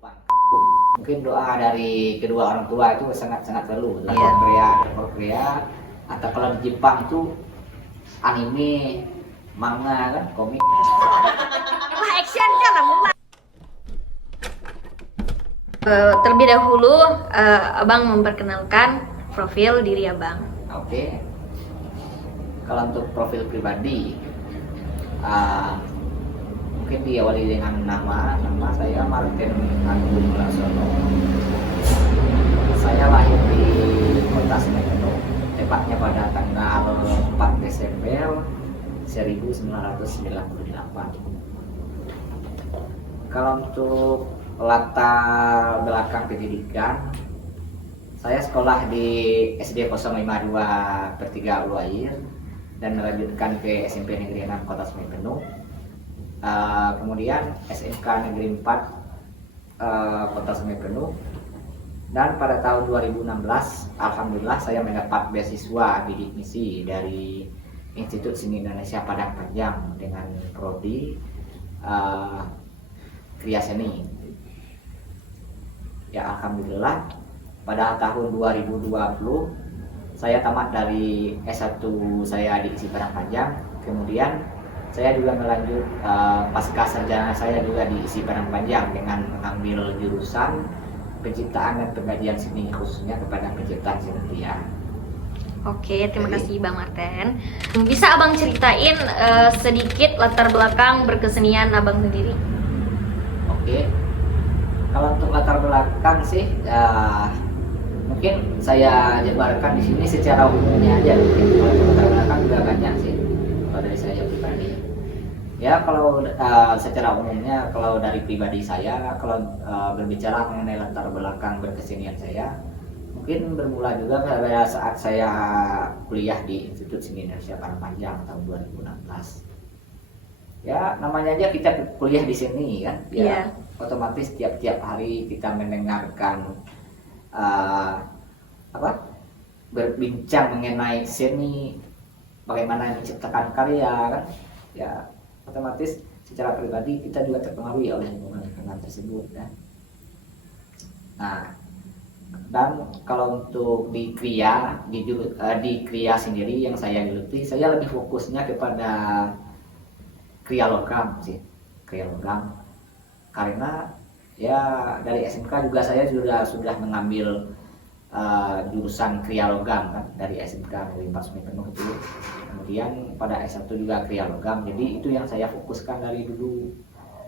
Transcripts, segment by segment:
Jepang. Mungkin doa dari kedua orang tua itu sangat-sangat perlu. Dari Korea, atau kalau di Jepang tuh anime, manga kan, komik. Wah, action kan lah. Terlebih dahulu, Abang memperkenalkan profil diri Abang. Oke. Kalau untuk profil pribadi, mungkin diawali dengan nama saya Martin Agung Laksono. Saya lahir di kota Semeru, tepatnya pada tanggal 4 Desember 1998. Kalau untuk latar belakang pendidikan, saya sekolah di SD 052/3 Uluair dan melanjutkan ke SMP Negeri 6 Kota Semeru. Kemudian SMK Negeri 4 Kota Semeru, dan pada tahun 2016 alhamdulillah saya mendapat beasiswa bidik misi dari Institut Seni Indonesia Padang Panjang dengan prodi Kriya Seni. Ya alhamdulillah pada tahun 2020 saya tamat dari S1 saya di ISI Padang Panjang. Kemudian saya juga melanjut pasca sarjana saya juga di ISI Padang Panjang dengan mengambil jurusan penciptaan dan pengkajian seni, khususnya kepada penciptaan seni rupiah. Oke, terima kasih Bang Martin. Bisa Abang ceritain sedikit latar belakang berkesenian Abang sendiri? Oke, kalau untuk latar belakang sih, mungkin saya jabarkan di sini secara umumnya aja. Mungkin kalau latar belakang juga banyak sih. Kalau dari saya pribadi, ya kalau secara umumnya, kalau dari pribadi saya, kalau berbicara mengenai latar belakang berkesenian saya, mungkin bermula juga pada saat saya kuliah di Institut Seni Indonesia Padang Panjang tahun 2016. Ya namanya aja kita kuliah di sini kan, ya otomatis tiap-tiap hari kita mendengarkan berbincang mengenai seni, bagaimana menciptakan karya kan, ya otomatis secara pribadi kita juga terpengaruh oleh lingkungan tersebut kan. Nah, dan kalau untuk di kriya sendiri yang saya geluti, saya lebih fokusnya kepada kriya logam sih, kriya logam, karena ya dari SMK juga saya sudah mengambil jurusan kriya logam kan, dari SMK Negeri 4 Semeru itu. Kemudian pada S1 juga kriya logam, jadi itu yang saya fokuskan dari dulu.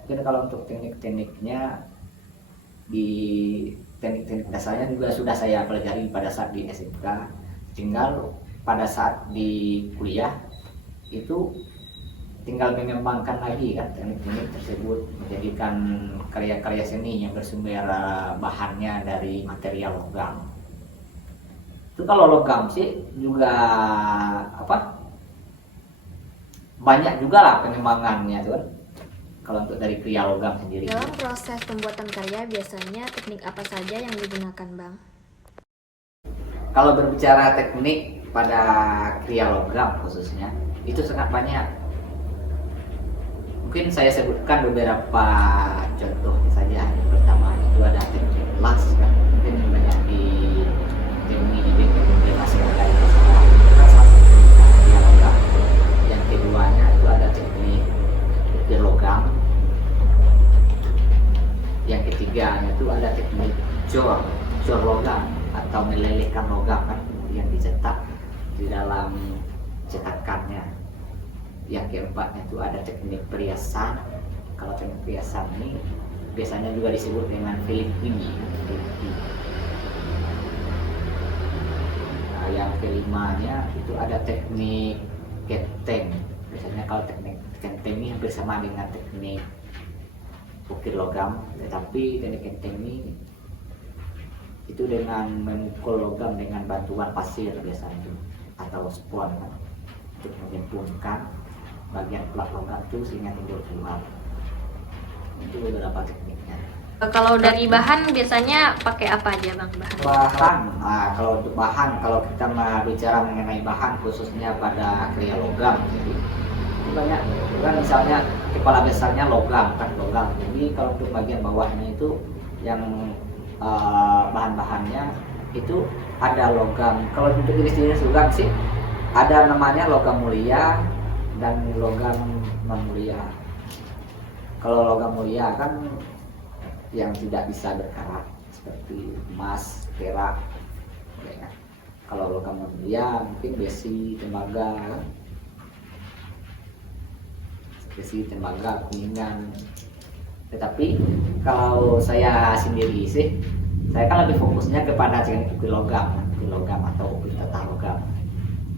Mungkin kalau untuk teknik-tekniknya, di teknik-teknik dasarnya juga sudah saya pelajari pada saat di SMK, tinggal pada saat di kuliah itu tinggal mengembangkan lagi kan teknik-teknik tersebut, menjadikan karya-karya seni yang bersumber bahannya dari material logam. Itu kalau logam sih juga banyak juga lah pengembangannya tuh kan, kalau untuk dari kriya logam sendiri. Dalam proses pembuatan karya biasanya teknik apa saja yang digunakan Bang? Kalau berbicara teknik pada kriya logam khususnya, itu sangat banyak. Mungkin saya sebutkan beberapa contohnya saja. Yang pertama itu ada teknik las kan, mungkin banyak ditemui di bengkel-bengkel las yang ada di sana. Kriya logam. Yang keduanya itu ada teknik ukir logam. Yang ketiganya itu ada teknik cor logam atau melelehkan logam kan, kemudian dicetak di dalam cetakannya. Yang keempatnya itu ada teknik periasan. Kalau teknik periasan ini biasanya juga disebut dengan filipini. Nah, yang kelimanya itu ada teknik kenteng. Biasanya kalau teknik kenteng ini hampir sama dengan teknik ukir logam, tetapi teknik kenteng ini itu dengan memukul logam dengan bantuan pasir biasanya atau spon kan, untuk menyempurnakan bagian plat logam itu sehingga timbul keluar. Itu beberapa tekniknya. Kalau dari bahan biasanya pakai apa aja Bang bahan? Kalau untuk bahan, kalau kita bicara mengenai bahan khususnya pada kriya logam, jadi banyak kan, misalnya kepala besarnya logam kan, logam. Jadi kalau untuk bagian bawahnya itu yang bahan-bahannya itu ada logam. Kalau untuk jenis-jenis logam sih ada namanya logam mulia dan logam non mulia. Kalau logam mulia kan yang tidak bisa berkarat seperti emas, perak, ya. Kalau logam non mulia mungkin besi, tembaga, kuningan. Tetapi kalau saya sendiri sih, saya kan lebih fokusnya kepada ukir logam atau ukir tata logam.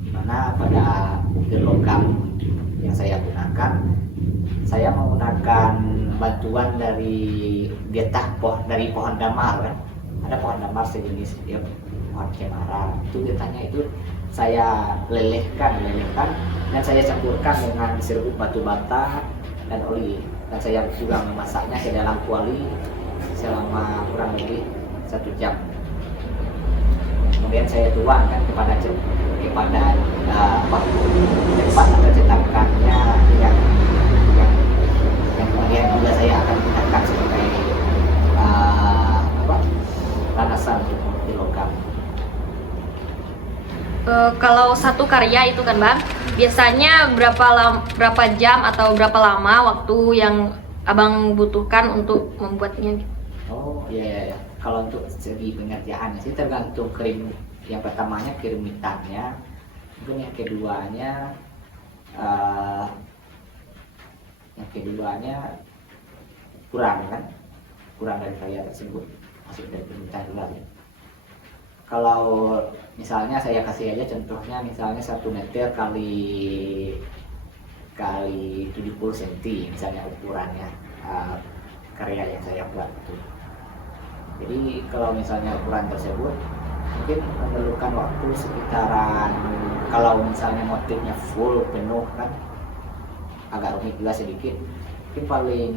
Dimana pada ukir logam yang saya gunakan, saya menggunakan bantuan dari dari pohon damar kan. Ada pohon damar sejenis ya, pohon cemara. Itu getahnya itu saya lelehkan dan saya campurkan dengan serbuk batu bata dan oli. Dan saya juga memasaknya ke dalam kuali selama kurang lebih 1 jam. Kemudian saya tuangkan kepada tempat atau cetakannya yang kemudian juga saya akan gunakan sebagai lanasan untuk logam. Kalau satu karya itu kan Bang, biasanya berapa jam atau berapa lama waktu yang Abang butuhkan untuk membuatnya? Oh iya. Kalau untuk segi pengerjaannya sih tergantung yang pertamanya kerumitannya, mungkin yang kurang dari karya tersebut, masih dari permintaan juga ya. Kalau misalnya saya kasih aja contohnya, misalnya 1 meter kali 70 cm misalnya ukurannya karya yang saya buat itu. Jadi kalau misalnya ukuran tersebut mungkin memerlukan waktu sekitaran, kalau misalnya motifnya full penuh kan agak rumit juga sedikit, mungkin paling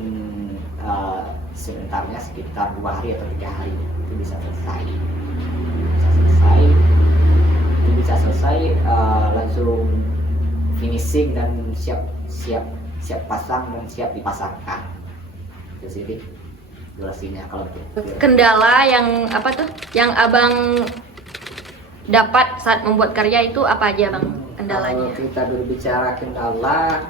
sebentarnya sekitar 2 hari atau 3 hari itu bisa selesai. Bisa selesai langsung finishing dan siap pasang dan siap dipasarkan. Itu sih durasinya kalau itu. Kendala yang yang Abang dapat saat membuat karya itu apa aja Bang kendalanya? Kalau kita berbicara kendala,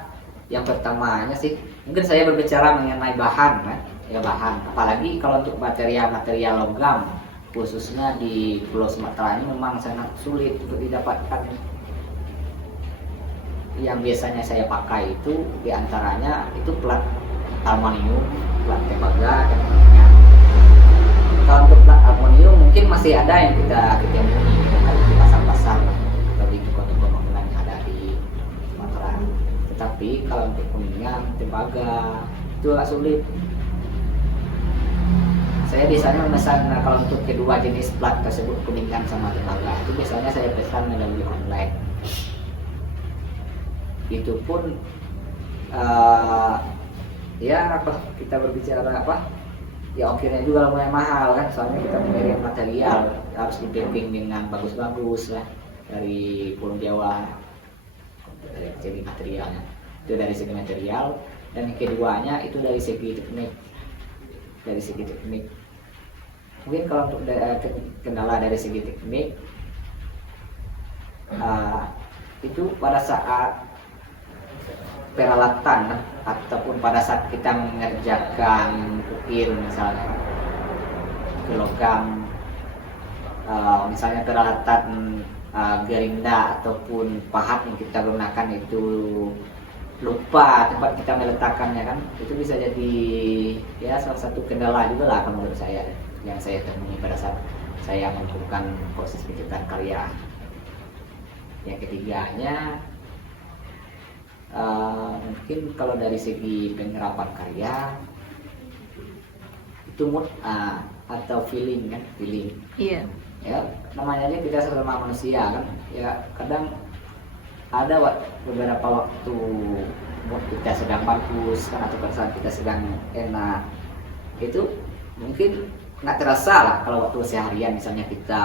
yang pertamanya sih mungkin saya berbicara mengenai bahan kan, ya bahan. Apalagi kalau untuk material logam khususnya di Pulau Sumatera ini memang sangat sulit untuk didapatkan. Yang biasanya saya pakai itu diantaranya itu plat aluminium, plat tembaga dan lainnya. Kalau untuk plat aluminium mungkin masih ada yang kita temui di pasar-pasar atau di toko-toko bangunan yang ada di Sumatera. Tetapi kalau untuk kuningan, tembaga itu agak sulit. Saya biasanya memesan kalau untuk kedua jenis plat tersebut, kuningan sama tembaga, itu biasanya saya pesan melalui online. Itu pun kita berbicara ya ongkirnya juga lumayan mahal kan, soalnya kita mengirim material harus di-packing dengan bagus-bagus lah dari Pulau Jawa, dari segi materialnya. Itu dari segi material, dan yang keduanya itu dari segi teknik. Mungkin kalau untuk kendala dari segi teknik itu pada saat peralatan ataupun pada saat kita mengerjakan ukir misalnya ke logam, misalnya peralatan gerinda ataupun pahat yang kita gunakan itu lupa tempat kita meletakkannya kan, itu bisa jadi ya salah satu kendala juga lah menurut saya yang saya temui pada saat saya melakukan proses penciptaan karya. Yang ketiganya mungkin kalau dari segi penyerapan karya itu mood atau feeling kan, Iya. Ya namanya aja kita sesama manusia kan, ya kadang ada beberapa waktu mood kita sedang bagus kan, atau perasaan kita sedang enak, itu mungkin nggak terasa lah kalau waktu seharian misalnya kita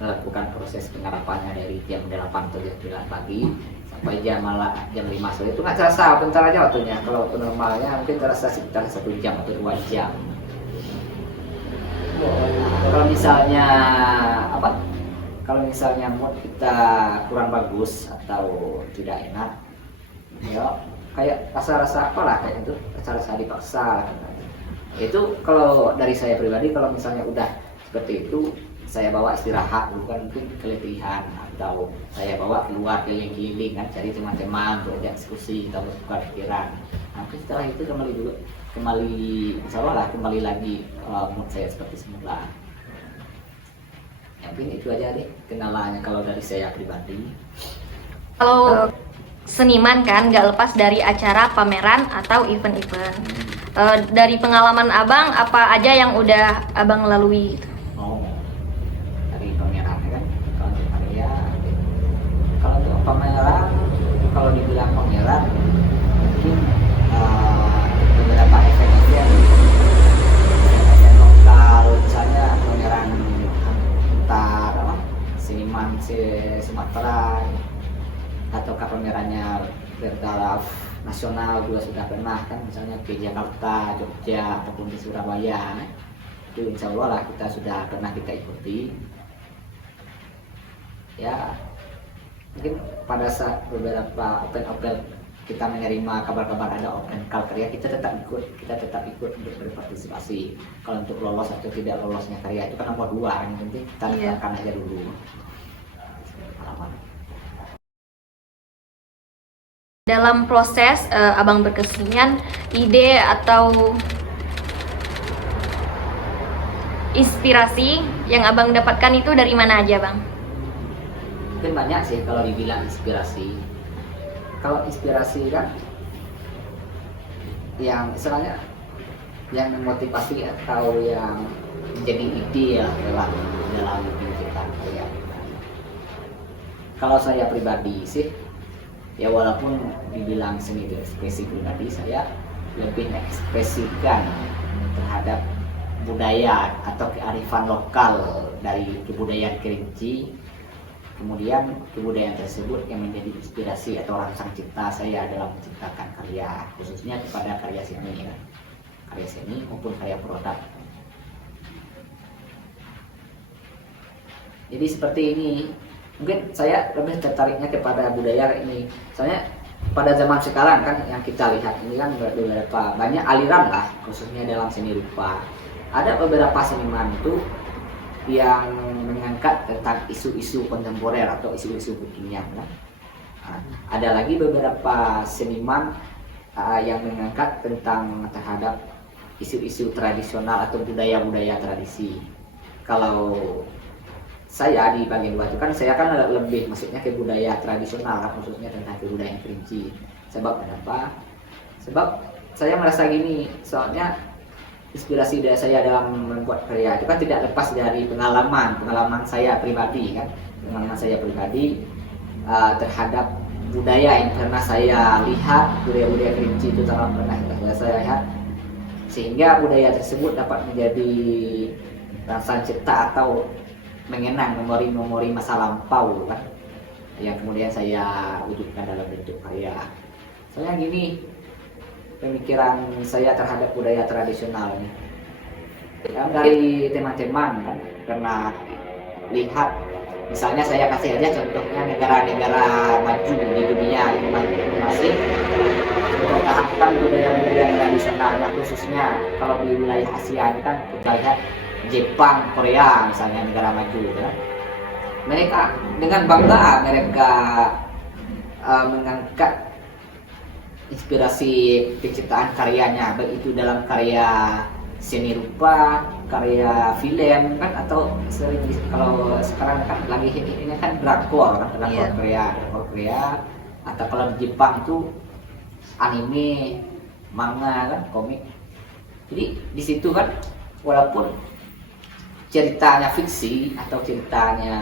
melakukan proses penggarapannya dari jam 8 atau jam 9 pagi sampai jam 5 sore, itu nggak terasa, bentar aja waktunya. Kalau waktu normalnya mungkin terasa sekitar 1 jam atau 2 jam. Kalau misalnya apa? Kalau misalnya mood kita kurang bagus atau tidak enak, ya kayak rasa-rasa apa lah kayak itu, rasa-rasa dipaksa lah, kan. Itu kalau dari saya pribadi, kalau misalnya udah seperti itu, saya bawa istirahat dulu kan, mungkin keletihan, atau saya bawa keluar keliling-keliling kan, cari teman-teman untuk diskusi atau bertukar pikiran. Nanti setelah itu kembali insya Allah lah kembali lagi mood saya seperti semula. Mungkin itu aja deh kenalannya kalau dari saya pribadi. Kalau seniman kan nggak lepas dari acara pameran atau event-event. Dari pengalaman abang, apa aja yang udah abang lalui? Oh, dari pameran kan, kalau untuk karya, kalau untuk pameran, kalau dibilang pameran, mungkin beberapa event aja, event lokal, misalnya pameran antar seniman Sumatera, atau pamerannya bertaraf nasional juga sudah pernah kan, misalnya ke Jakarta, Jogja, ataupun di Surabaya. Itu insya Allah lah kita sudah pernah kita ikuti. Ya mungkin pada saat beberapa open kita menerima kabar-kabar ada open call karya, kita tetap ikut untuk berpartisipasi. Kalau untuk lolos atau tidak lolosnya karya itu kan nomor 2, yang penting kita letakkan aja dulu. Dalam proses abang berkesenian, ide atau inspirasi yang abang dapatkan itu dari mana aja, bang? Mungkin banyak sih kalau dibilang inspirasi. Kalau inspirasi kan yang istilahnya yang memotivasi atau yang menjadi ide ya dalam penciptaan karya. Kalau saya pribadi sih, ya walaupun dibilang seni ekspresi pribadi, saya lebih mengekspresikan terhadap budaya atau kearifan lokal dari kebudayaan Kerinci. Kemudian kebudayaan tersebut yang menjadi inspirasi atau rangsang cipta saya dalam menciptakan karya, khususnya kepada karya seni, ya. Karya seni maupun karya produk. Jadi seperti ini. Mungkin saya lebih tertariknya kepada budaya ini. Soalnya pada zaman sekarang kan yang kita lihat ini kan beberapa banyak aliran lah, khususnya dalam seni rupa. Ada beberapa seniman itu yang mengangkat tentang isu-isu kontemporer atau isu-isu kekinian. Kan? Ada lagi beberapa seniman yang mengangkat tentang terhadap isu-isu tradisional atau budaya-budaya tradisi. Kalau saya di bagian dua itu kan saya kan lebih maksudnya ke budaya tradisional, khususnya tentang kebudayaan Kerinci. Sebab kenapa? Sebab saya merasa gini, soalnya inspirasi dari saya dalam membuat karya itu kan tidak lepas dari pengalaman saya pribadi kan, pengalaman saya pribadi terhadap budaya yang pernah saya lihat, budaya-budaya Kerinci itu telah pernah saya lihat, sehingga budaya tersebut dapat menjadi rasa cipta atau mengenang memori-memori masa lampau kan, yang kemudian saya wujudkan dalam bentuk karya. Soalnya gini, pemikiran saya terhadap budaya tradisional ini dari teman-teman kan, pernah lihat, misalnya saya kasih aja contohnya negara-negara maju di dunia yang masih mempertahankan budaya-budaya tradisionalnya, khususnya kalau di wilayah Asia ini kan kita lihat Jepang, Korea misalnya, negara maju kan. Mereka dengan bangga mereka mengangkat inspirasi penciptaan karyanya, baik itu dalam karya seni rupa, karya film kan, atau sering kalau sekarang kan lagi ini kan drakor kan, drakor Korea, atau kalau di Jepang itu anime, manga kan, komik. Jadi di situ kan walaupun ceritanya fiksi atau ceritanya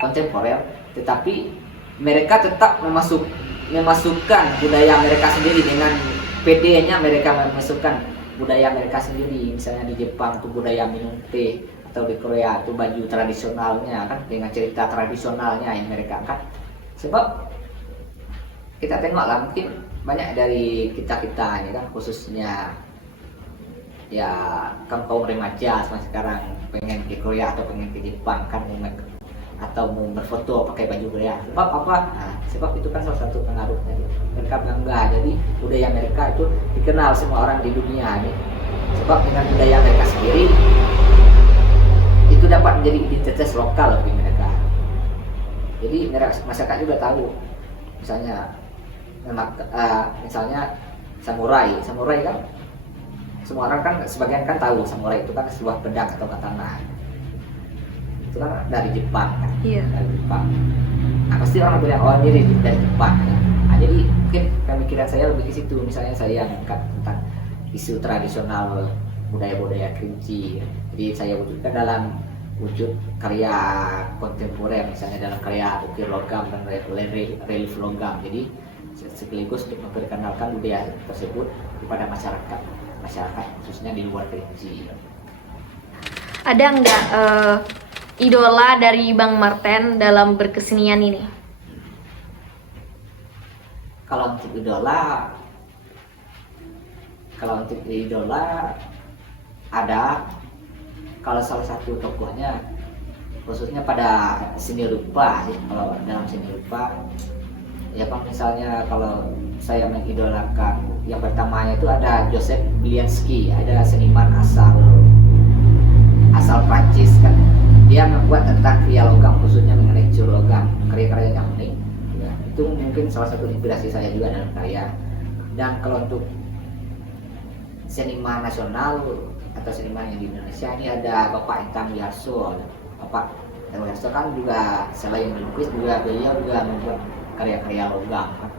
kontemporer, tetapi mereka tetap memasukkan budaya mereka sendiri dengan PD-nya, mereka memasukkan budaya mereka sendiri. Misalnya di Jepang itu budaya minum teh, atau di Korea itu baju tradisionalnya kan, dengan cerita tradisionalnya yang mereka angkat. Sebab kita tengoklah, mungkin banyak dari kita ini kan, khususnya ya kaum remaja sekarang pengen ke Korea atau pengen ke Jepang kan atau mau berfoto pakai baju Korea. Sebab apa? Nah, sebab itu kan salah satu pengaruhnya. Mereka bangga. Jadi budaya mereka itu dikenal semua orang di dunia nih. Sebab dengan budaya mereka sendiri itu dapat menjadi identitas lokal bagi mereka. Jadi masyarakat juga tahu. Misalnya samurai kan semua orang kan sebagian kan tahu samurai itu kan sebuah pedang atau katana. Itu kan dari Jepang kan. Iya. Dari Jepang. Nah, pasti orang bilang oh ini dari Jepang kan. Nah, jadi mungkin pemikiran saya lebih ke situ. Misalnya saya angkat tentang isu tradisional budaya-budaya Kerinci. Jadi saya wujudkan dalam wujud karya kontemporer, misalnya dalam karya ukir logam dan relief logam. Jadi sekaligus untuk memperkenalkan budaya tersebut kepada masyarakat khususnya di luar Kerinci. Ada nggak idola dari Bang Marten dalam berkesenian ini? Kalau untuk idola ada. Kalau salah satu tokohnya khususnya pada seni rupa sih. Kalau dalam seni rupa ya Bang, misalnya kalau saya mengidolakan yang pertamanya itu ada Joseph Biliansky, ada seniman asal Prancis kan. Dia membuat tentang kriya logam, khususnya mengenai cur logam. Karya-karyanya unik ya. Itu mungkin salah satu inspirasi saya juga dalam karya. Dan kalau untuk seniman nasional atau seniman yang di Indonesia ini ada Bapak Intan Wiharso. Bapak Intan Wiharso kan juga selain melukis juga beliau juga membuat karya-karya logam kan.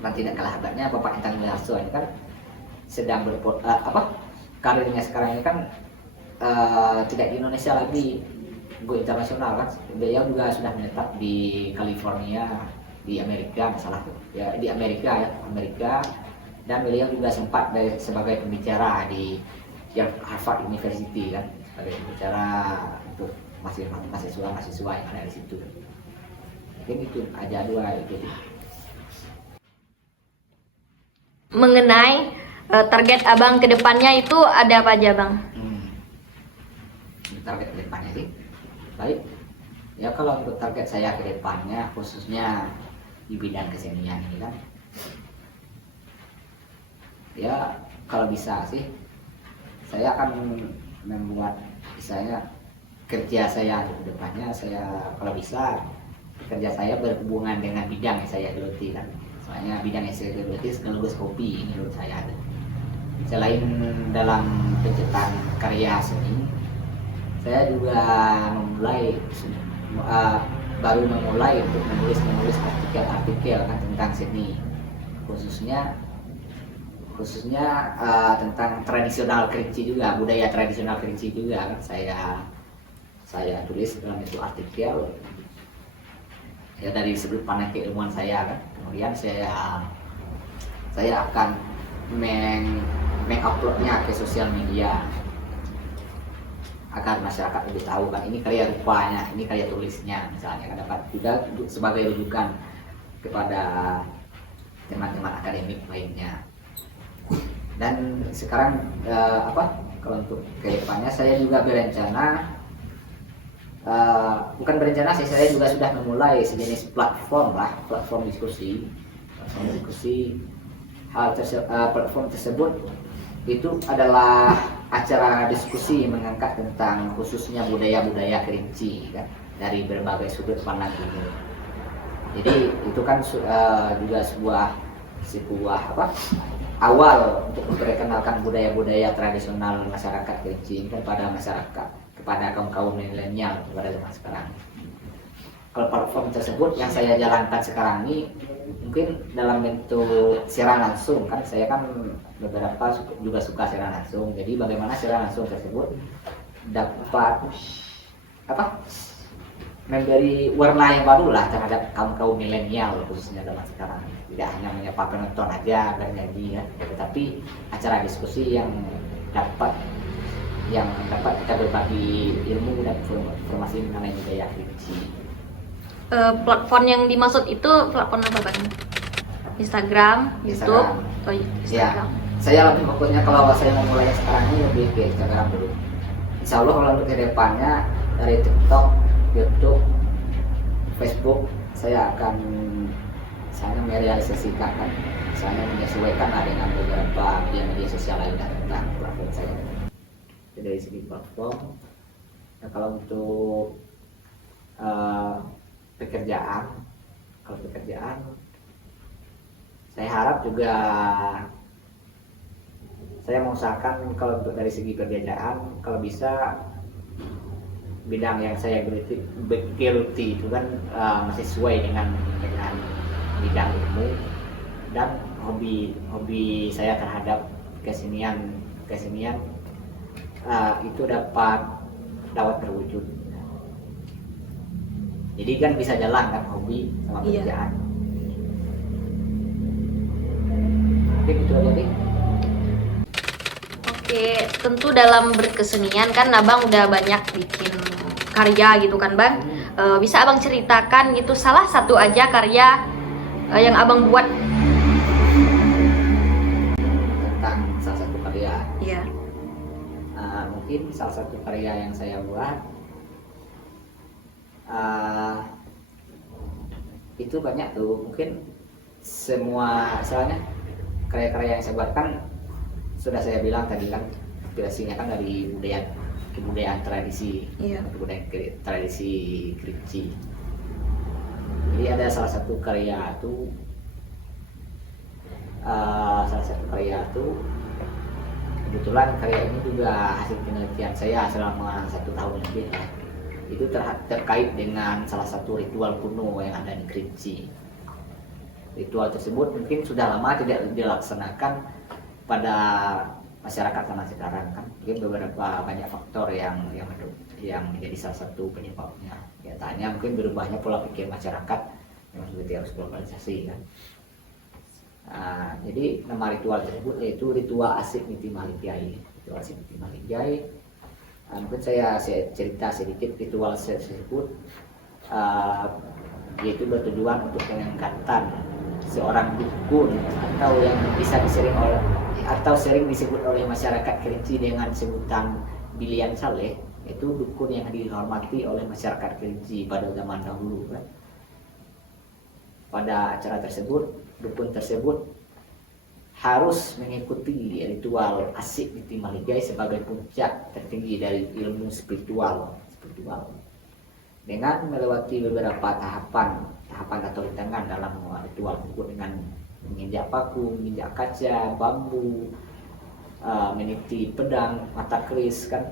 Dan tidak kalah hebatnya Bapak Intan Wiharso ini kan sedang karirnya sekarang ini kan tidak di Indonesia lagi, go internasional kan. Beliau juga sudah menetap di California di Amerika ya, di Amerika. Dan beliau juga sempat sebagai pembicara di Harvard University kan, sebagai pembicara untuk mahasiswa yang ada di situ. Mungkin itu aja dua itu. Mengenai target abang ke depannya itu ada apa aja bang? Target ke depannya sih baik ya. Kalau untuk target saya ke depannya khususnya di bidang kesenian ini kan ya, kalau bisa sih saya akan membuat misalnya kerja saya ke depannya, saya kalau bisa kerja saya berhubungan dengan bidang yang saya geluti kan. Soalnya bidang yang saya geluti sekaligus kopi ini menurut saya. Selain dalam penciptaan karya seni, saya juga baru memulai untuk menulis artikel kan tentang seni, khususnya tentang tradisional Kerinci juga, budaya tradisional Kerinci juga kan. Saya tulis dalam itu artikel ya dari sudut pandang keilmuan saya kan. Kemudian saya akan menguploadnya ke sosial media agar masyarakat lebih tahu kan ini karya rupanya, ini karya tulisnya misalnya kan, dapat juga sebagai rujukan kepada teman-teman akademik lainnya. Dan sekarang kalau untuk kedepannya saya juga berencana saya juga sudah memulai sejenis platform diskusi. Platform tersebut itu adalah acara diskusi mengangkat tentang khususnya budaya-budaya Kerinci kan, dari berbagai sudut pandang ini. Jadi itu kan juga sebuah awal untuk memperkenalkan budaya-budaya tradisional masyarakat Kerinci kan kepada kaum milenial pada zaman sekarang. Kalau platform tersebut yang saya jalankan sekarang ini mungkin dalam bentuk siaran langsung kan, saya kan beberapa juga suka siaran langsung. Jadi bagaimana siaran langsung tersebut dapat memberi warna yang baru lah terhadap kaum milenial khususnya zaman sekarang. Tidak hanya menyapa penonton aja bernyanyi ya, tetapi acara diskusi yang dapat kita berbagi ilmu dan informasi mengenai budaya Kerinci. Platform yang dimaksud itu platform apa bang? Instagram, YouTube, atau Instagram? Ya, saya lebih fokusnya kalau saya mau mulai sekarang ini lebih ke Instagram dulu. Insya Allah kalau untuk kedepannya dari TikTok, YouTube, Facebook saya akan merealisasikan kan, saya menyesuaikan dengan beberapa media sosial lain tentang platform saya. Jadi dari segi platform, nah kalau untuk pekerjaan, saya harap juga saya mengusahakan kalau untuk dari segi pekerjaan kalau bisa bidang yang saya geluti itu kan masih sesuai dengan bidang ilmu dan hobi saya terhadap kesenian itu dapat terwujud. Jadi kan bisa jalan kan hobi sama pekerjaan. Oke, gitu aja nih. Oke, tentu dalam berkesenian kan abang udah banyak bikin karya gitu kan bang. Bisa abang ceritakan gitu salah satu aja karya yang abang buat? Tentang salah satu karya. Iya. Mungkin salah satu karya yang saya buat itu banyak tuh. Mungkin semua soalnya karya-karya yang saya buat kan sudah saya bilang tadi kan inspirasinya kan dari kebudayaan tradisi, kebudayaan tradisi Kerinci. Jadi ada salah satu karya itu kebetulan karya ini juga hasil penelitian saya selama 1 tahun lebih lah. Itu terkait dengan salah satu ritual kuno yang ada di Kerinci. Ritual tersebut mungkin sudah lama tidak dilaksanakan pada masyarakat zaman sekarang kan. Mungkin beberapa banyak faktor yang menjadi salah satu penyebabnya. Nyatanya mungkin berubahnya pola pikir masyarakat yang seperti harus globalisasi kan. Jadi nama ritual tersebut yaitu ritual Asik Niti Malijai. Ritual Asik Niti Malijai. Mungkin saya cerita sedikit ritual tersebut, yaitu bertujuan untuk pengangkatan seorang dukun atau yang bisa sering disebut oleh masyarakat Kerinci dengan sebutan Bilian Saleh, itu dukun yang dihormati oleh masyarakat Kerinci pada zaman dahulu kan. Pada acara tersebut, dukun tersebut harus mengikuti ritual Asik Niti Malijai sebagai puncak tertinggi dari ilmu spiritual dengan melewati beberapa tahapan atau rintangan dalam ritual tersebut, dengan menginjak paku, menginjak kaca, bambu, meniti pedang, mata keris kan,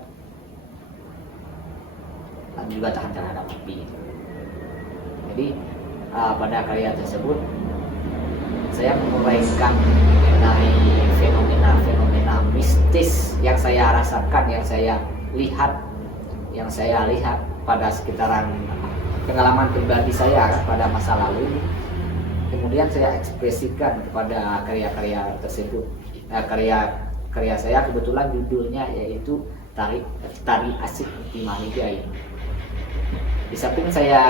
dan juga tahan terhadap api. Jadi pada karya tersebut saya menguraikan mengenai fenomena mistis yang saya rasakan, yang saya lihat pada sekitaran pengalaman pribadi saya kan, pada masa lalu. Kemudian saya ekspresikan kepada karya-karya tersebut. Karya saya kebetulan judulnya yaitu Tari Asik Niti Malijai. Di samping saya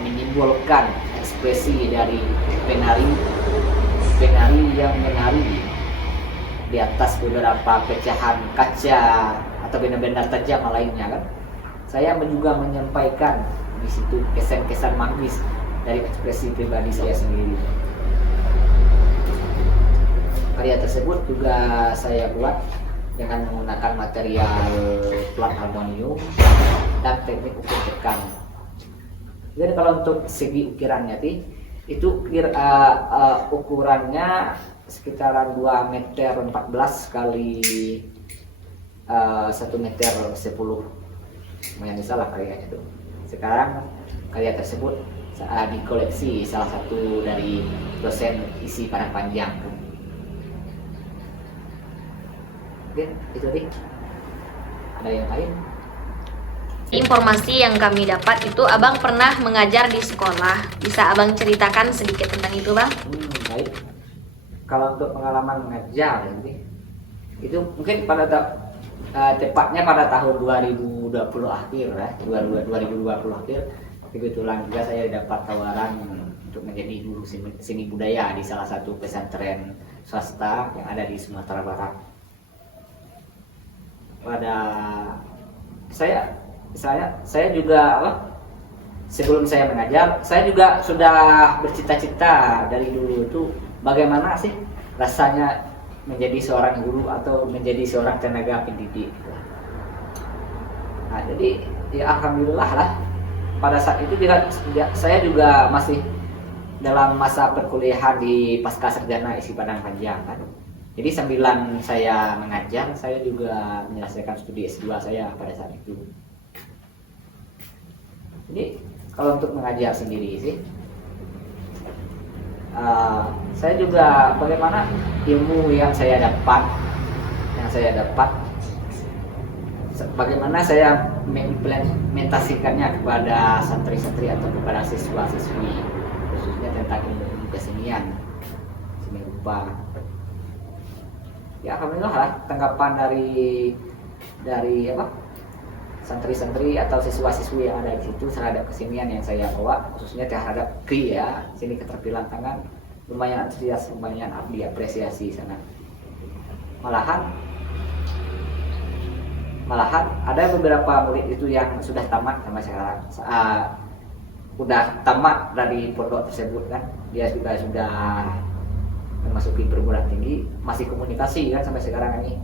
menyimbolkan ekspresi dari penari yang menari di atas beberapa pecahan kaca atau benda-benda tajam lainnya kan, saya juga menyampaikan di situ kesan-kesan magis dari ekspresi pribadi saya sendiri. Karya tersebut juga saya buat dengan menggunakan material plat aluminium dan teknik ukur tekan. Jadi kalau untuk segi ukirannya itu ukurannya sekitaran 2 meter 14 kali 1 meter 10. Lumayan besar lah karyanya itu. Sekarang karya tersebut dikoleksi salah satu dari dosen isi Padang Panjang. Oke, itu nih. Ada yang lain? Informasi yang kami dapat itu abang pernah mengajar di sekolah. Bisa abang ceritakan sedikit tentang itu bang? Baik. Kalau untuk pengalaman mengajar itu mungkin tepatnya pada tahun 2020 akhir ya, 2020 akhir. Kebetulan juga saya dapat tawaran untuk menjadi guru seni budaya di salah satu pesantren swasta yang ada di Sumatera Barat. Pada saya juga sebelum saya mengajar, saya juga sudah bercita-cita dari dulu itu bagaimana sih rasanya menjadi seorang guru atau menjadi seorang tenaga pendidik. Nah, jadi ya alhamdulillah lah pada saat itu saya juga masih dalam masa perkuliahan di pasca sarjana isi Padang Panjang kan. Jadi sambilan saya mengajar, saya juga menyelesaikan studi S2 saya pada saat itu. Jadi kalau untuk mengajar sendiri sih, saya juga bagaimana ilmu yang saya dapat, bagaimana saya mengimplementasikannya kepada santri-santri atau kepada siswa-siswi, khususnya tentang ilmu kesenian, seni rupa. Ya alhamdulillah lah tanggapan dari santri-santri atau siswa-siswi yang ada di situ terhadap kesenian yang saya bawa, khususnya terhadap kriya, seni keterampilan tangan, lumayan antusias, lumayan diapresiasi sangat. Malahan ada beberapa murid itu yang sudah tamat sama sekarang, udah tamat dari pondok tersebut kan, dia juga sudah memasuki perguruan tinggi, masih komunikasi kan sampai sekarang ini.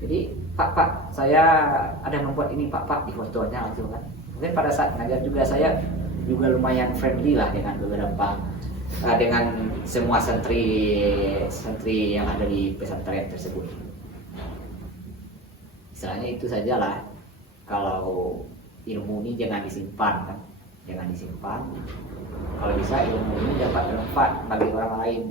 Jadi Pak, saya ada membuat ini Pak di fotonya langsung kan. Mungkin pada saat ngajar juga saya juga lumayan friendly lah dengan beberapa dengan semua santri yang ada di pesantren tersebut. Istilahnya itu sajalah. Kalau ilmu ini jangan disimpan kan, jangan disimpan. Kalau bisa ilmu ini dapat bermanfaat bagi orang lain.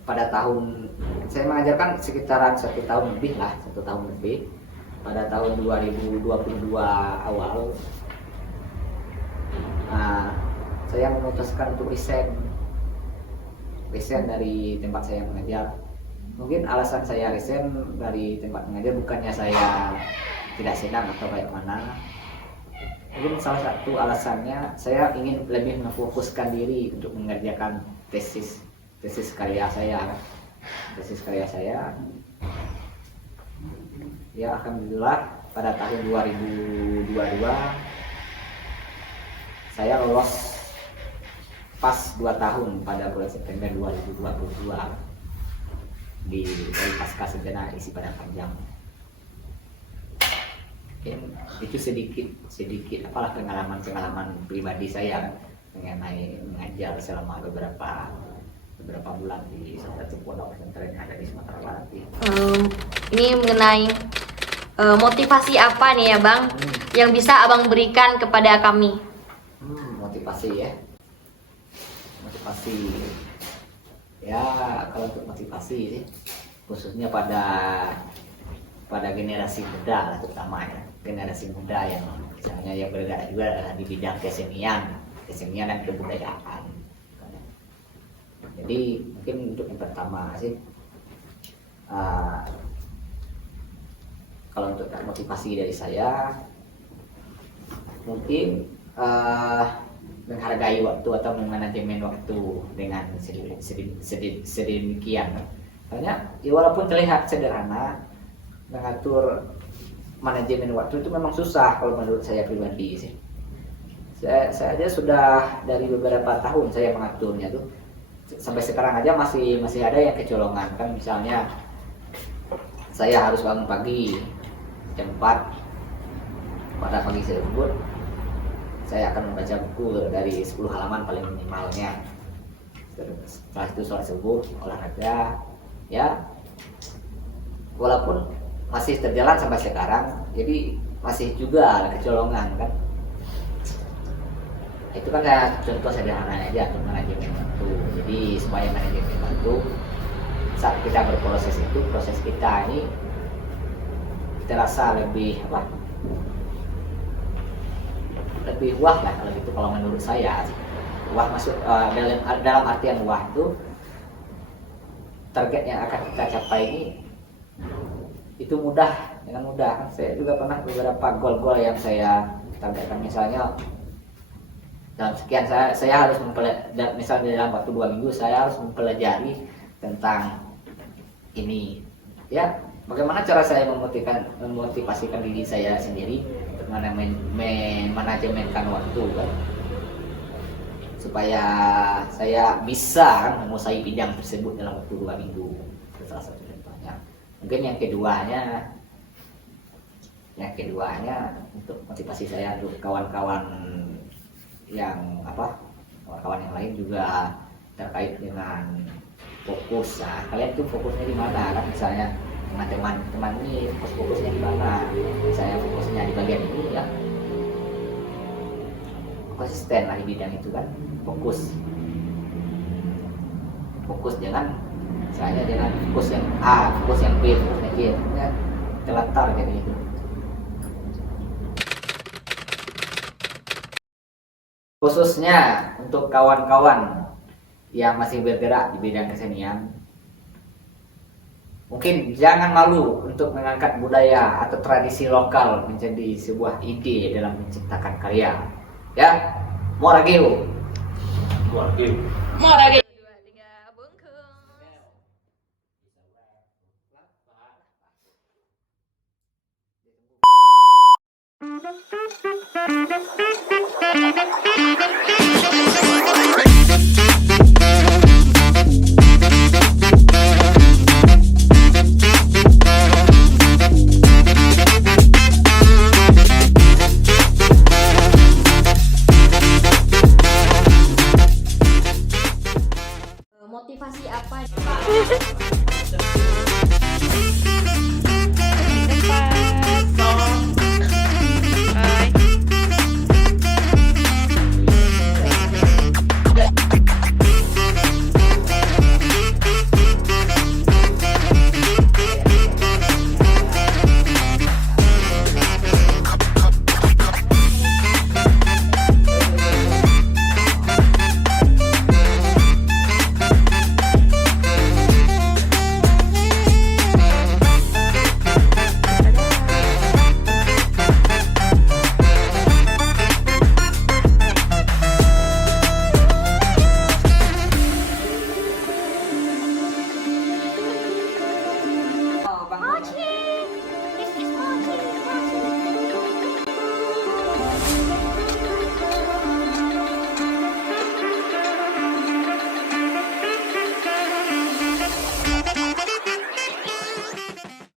Pada tahun saya mengajarkan sekitaran 1 tahun lebih. Pada tahun 2022 awal, saya memutuskan untuk resign dari tempat saya mengajar. Mungkin alasan saya resign dari tempat mengajar bukannya saya tidak senang atau kayak mana. Mungkin salah satu alasannya saya ingin lebih memfokuskan diri untuk mengerjakan tesis karya saya. Ya alhamdulillah pada tahun 2022 saya lolos pas 2 tahun pada bulan September 2022 dari pasca sarjana isi Padang Panjang. Mungkin itu sedikit apalah pengalaman pribadi saya mengenai mengajar selama beberapa bulan di salah satu pondok pesantren yang ada di Sumatera Barat. Ini mengenai motivasi apa nih ya Bang yang bisa Abang berikan kepada kami? Motivasi ya. Ya kalau untuk motivasi sih khususnya pada generasi muda lah, terutama ya generasi muda yang misalnya yang bergerak juga adalah di bidang kesenian dan kebudayaan. Jadi mungkin untuk yang pertama sih kalau untuk motivasi dari saya mungkin menghargai waktu atau memanajemen waktu dengan sedemikian. Karena ya walaupun terlihat sederhana, mengatur manajemen waktu itu memang susah kalau menurut saya pribadi sih. Saya aja sudah dari beberapa tahun saya mengaturnya tuh. Sampai sekarang aja masih ada yang kecolongan kan, misalnya saya harus bangun pagi jam 4. Pada pagi tersebut saya akan membaca buku dari 10 halaman paling minimalnya. Setelah itu sholat subuh, olahraga, ya walaupun masih terjalan sampai sekarang, jadi masih juga ada kecolongan kan. Itu kan ya contoh sederhana aja untuk manajemen waktu. Jadi supaya manajemen waktu saat kita berproses itu, proses kita ini terasa lebih lebih wah lah kalau gitu, kalau menurut saya. Wah masuk dalam artian wah itu target yang akan kita capai ini itu dengan mudah. Saya juga pernah beberapa goal-goal yang saya targetkan, misalnya dalam sekian saya harus misalnya dalam waktu 2 minggu saya harus mempelajari tentang ini ya. Bagaimana cara saya memotivasikan diri saya sendiri untuk memanajemenkan waktu kan, supaya saya bisa kan menguasai bidang tersebut dalam waktu 2 minggu. Itu salah satu contohnya. Mungkin yang keduanya untuk motivasi saya untuk kawan-kawan yang lain juga terkait dengan fokus. Nah, kalian tuh fokusnya di mana kan, misalnya teman-teman ini fokusnya di mana, saya fokusnya di bagian ini ya, konsisten lah di bidang itu kan, fokus jangan fokus yang A, fokus yang B, fokus yang C, ya, terlantar kayak gitu. Khususnya untuk kawan-kawan yang masih bergerak di bidang kesenian, mungkin jangan malu untuk mengangkat budaya atau tradisi lokal menjadi sebuah ide dalam menciptakan karya. Ya, Morageo. Morage. 2, 3, bungkus.